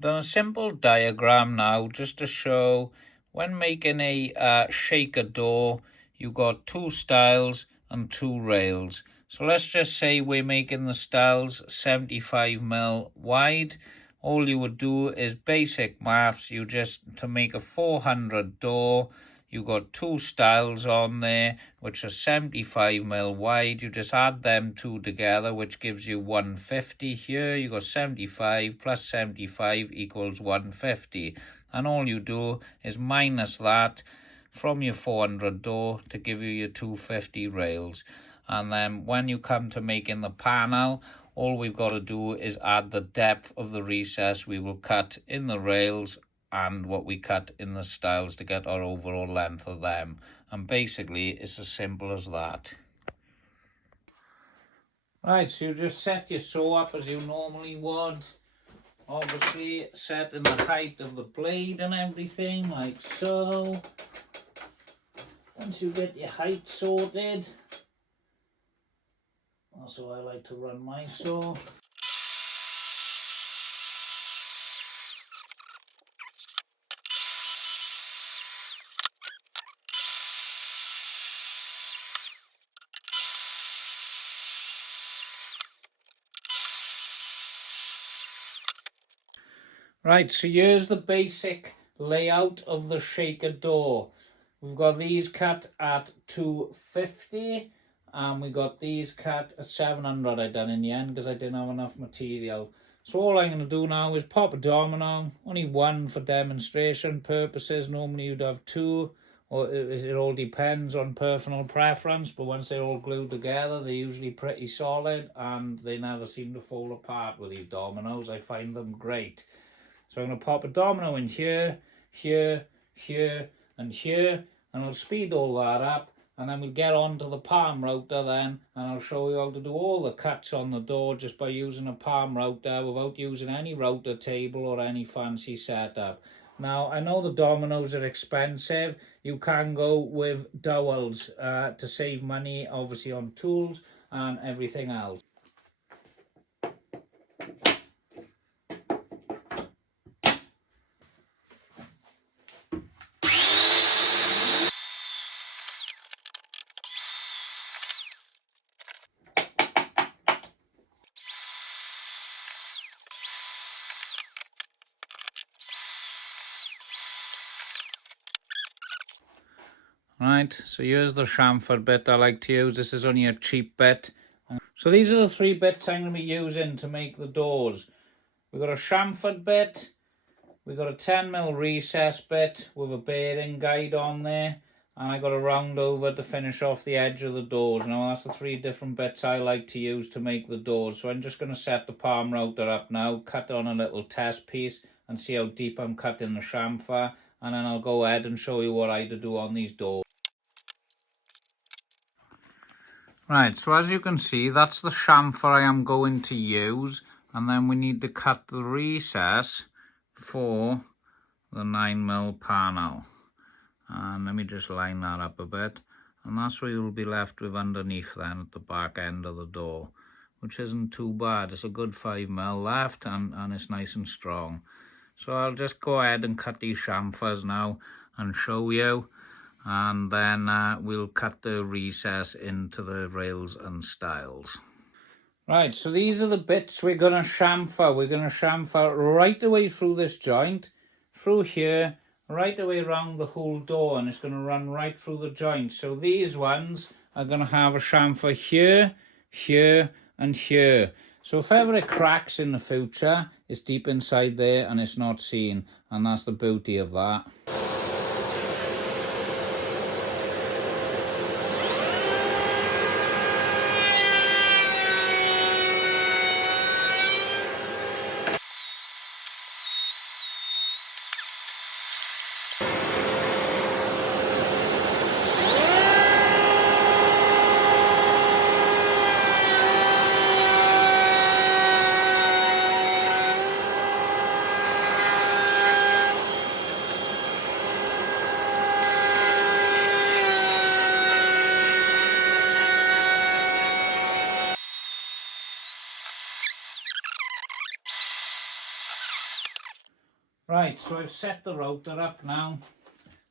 I've done a simple diagram now just to show when making a shaker door, you've got two styles and two rails. So let's just say we're making the styles 75mm wide. All you would do is basic maths. You just, to make a 400 door, you got two styles on there which are 75mm wide. You just add them two together, which gives you 150. Here you got 75 plus 75 equals 150, and all you do is minus that from your 400 door to give you your 250 rails. And then when you come to making the panel, all we've got to do is add the depth of the recess we will cut in the rails and what we cut in the styles to get our overall length of them. And basically it's as simple as that. Right, so you just set your saw up as you normally would. Obviously setting the height of the blade and everything like so. Once you get your height sorted, that's how I like to run my saw. Right, so here's the basic layout of the shaker door. We've got these cut at 250 and we got these cut at 700 I done in the end because I didn't have enough material. So all I'm going to do now is pop a domino, only one for demonstration purposes. Normally you'd have two, or it all depends on personal preference, but once they're all glued together they're usually pretty solid and they never seem to fall apart with these dominoes. I find them great. So I'm going to pop a domino in here, here, here, and here, and I'll speed all that up, and then we'll get on to the palm router then, and I'll show you how to do all the cuts on the door just by using a palm router without using any router table or any fancy setup. Now, I know the dominoes are expensive. You can go with dowels to save money, obviously, on tools and everything else. Right, so here's the chamfer bit I like to use. This is only a cheap bit. So these are the three bits I'm going to be using to make the doors. We've got a chamfered bit, we've got a 10mm recess bit with a bearing guide on there, and I got a round over to finish off the edge of the doors. Now that's the three different bits I like to use to make the doors. So I'm just going to set the palm router up now, cut on a little test piece and see how deep I'm cutting the chamfer, and then I'll go ahead and show you what I do on these doors. Right, so as you can see, that's the chamfer I am going to use, and then we need to cut the recess for the 9mm panel. And let me just line that up a bit, and that's what you'll be left with underneath then at the back end of the door, which isn't too bad. It's a good 5mm left, and it's nice and strong. So I'll just go ahead and cut these chamfers now and show you, and then we'll cut the recess into the rails and styles. Right, so these are the bits we're going to chamfer. We're going to chamfer right away through this joint, through here, right away around the whole door, and it's going to run right through the joint. So these ones are going to have a chamfer here, here, and here. So if ever it cracks in the future, it's deep inside there and it's not seen, and that's the beauty of that. Right, so I've set the router up now.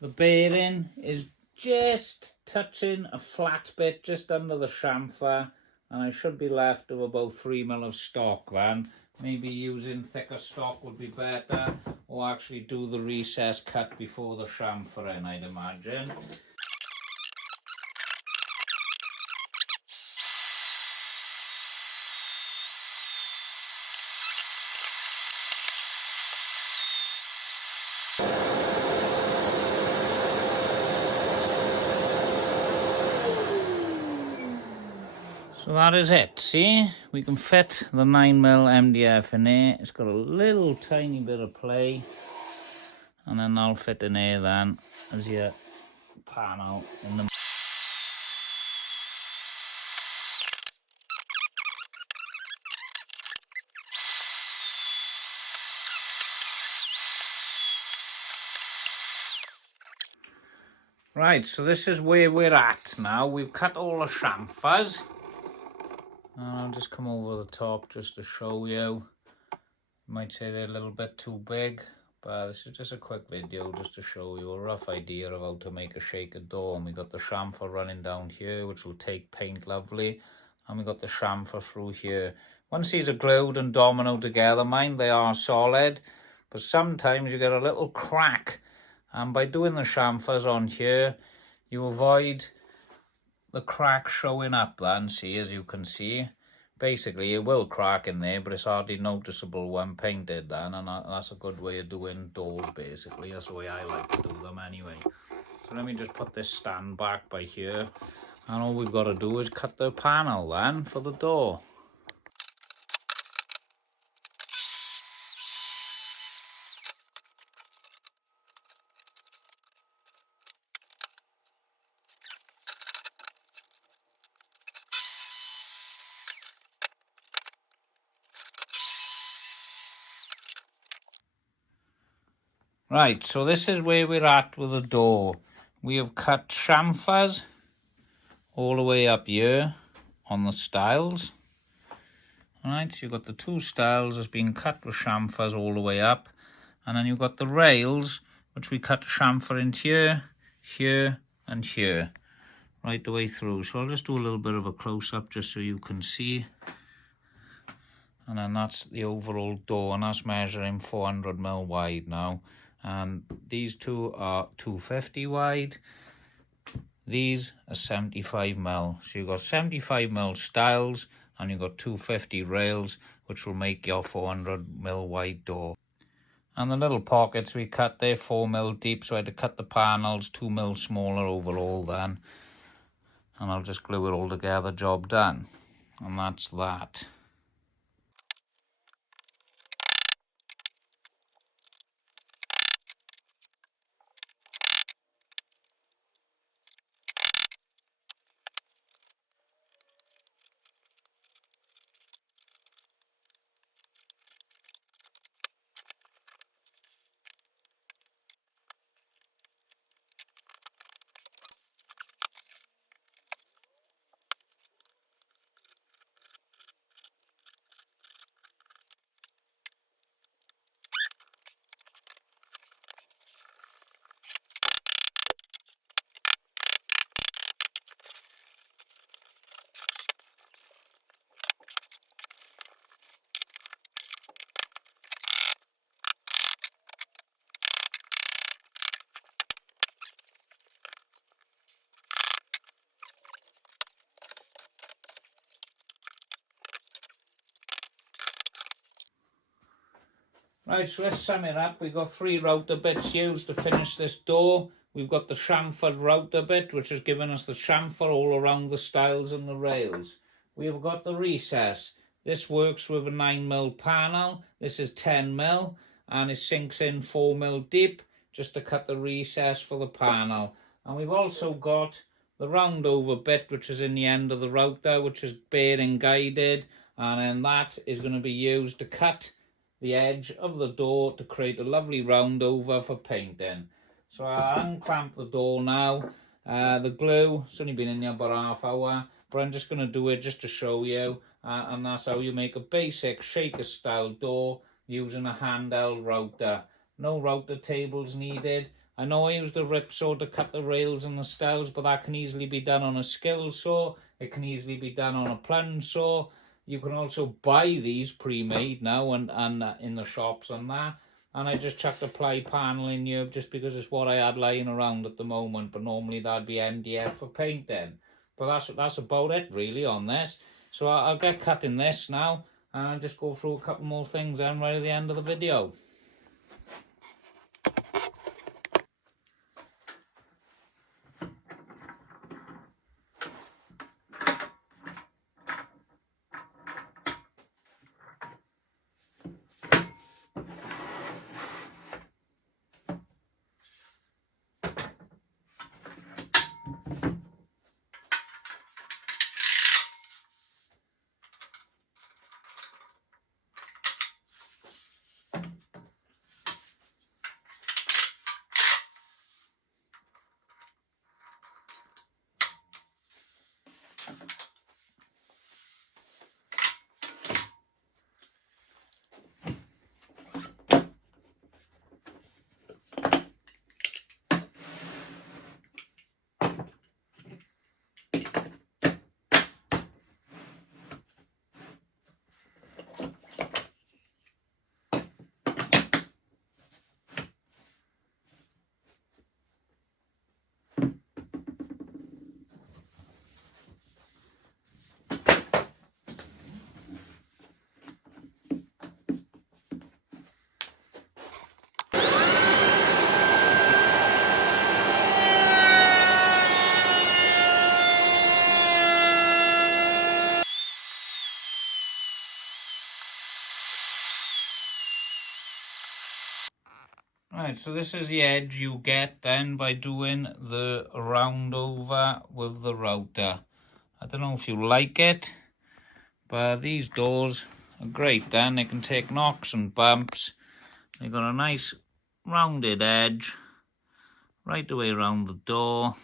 The bearing is just touching a flat bit just under the chamfer, and I should be left with about 3mm of stock then. Maybe using thicker stock would be better, or actually do the recess cut before the chamfer in, I'd imagine. So that is it, see? We can fit the 9mm MDF in there. It's got a little tiny bit of play, and then I'll fit in there then as your panel in the... Right, so this is where we're at now. We've cut all the chamfers. And I'll just come over the top just to show you. You might say they're a little bit too big, but this is just a quick video just to show you a rough idea of how to make a shaker door. And we got the chamfer running down here, which will take paint lovely. And we got the chamfer through here. Once these are glued and domino together, mind they are solid, but sometimes you get a little crack. And by doing the chamfers on here, you avoid the crack showing up then, see, as you can see. Basically, it will crack in there, but it's hardly noticeable when painted then, and that's a good way of doing doors, basically. That's the way I like to do them anyway. So let me just put this stand back by here, and all we've got to do is cut the panel then for the door. Right, so this is where we're at with the door. We have cut chamfers all the way up here on the stiles. Alright, so you've got the two stiles that's been cut with chamfers all the way up. And then you've got the rails, which we cut chamfer into here, here, and here. Right the way through. So I'll just do a little bit of a close-up just so you can see. And then that's the overall door, and that's measuring 400mm wide now. And these two are 250 wide. These are 75mm. So you've got 75mm stiles and you've got 250 rails, which will make your 400mm wide door. And the little pockets we cut there, 4mm deep, so I had to cut the panels 2mm smaller overall then. And I'll just glue it all together, job done. And that's that. Right, so let's sum it up. We've got 3 router bits used to finish this door. We've got the chamfered router bit, which has given us the chamfer all around the stiles and the rails. We've got the recess. This works with a 9mm panel. This is 10mm, and it sinks in 4mm deep just to cut the recess for the panel. And we've also got the roundover bit, which is in the end of the router, which is bearing guided, and then that is going to be used to cut the edge of the door to create a lovely roundover for painting. So I'll unclamp the door now. The glue, it's only been in there about half hour, but I'm just going to do it just to show you. And that's how you make a basic shaker style door using a handheld router. no router tables needed. I know I used the rip saw to cut the rails and the styles, but that can easily be done on a skill saw. It can easily be done on a plunge saw. You can also buy these pre-made now and in the shops and that. And I just chucked a ply panel in here just because it's what I had lying around at the moment. But normally that'd be MDF for painting. But that's about it really on this. So I'll get cutting this now, and I'll just go through a couple more things then right at the end of the video. Right, so this is the edge you get then by doing the round over with the router. I don't know if you like it, but these doors are great then. They can take knocks and bumps. They've got a nice rounded edge right the way around the door.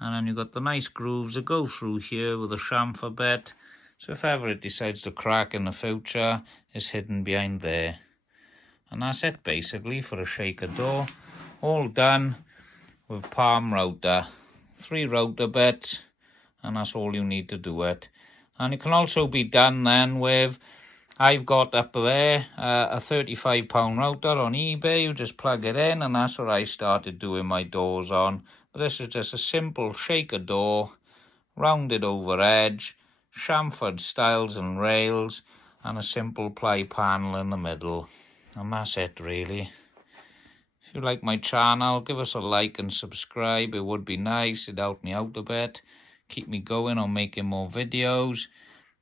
And then you've got the nice grooves that go through here with a chamfer bit. So if ever it decides to crack in the future, it's hidden behind there. And that's it basically for a shaker door. All done with palm router. 3 router bits, and that's all you need to do it. And it can also be done then with, I've got up there a £35 router on eBay. You just plug it in, and that's what I started doing my doors on. But this is just a simple shaker door, rounded over edge, chamfered stiles and rails, and a simple ply panel in the middle. And that's it really. If you like my channel, give us a like and subscribe. It would be nice. It'd help me out a bit. Keep me going on making more videos.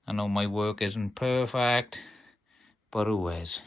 I know my work isn't perfect, but who is?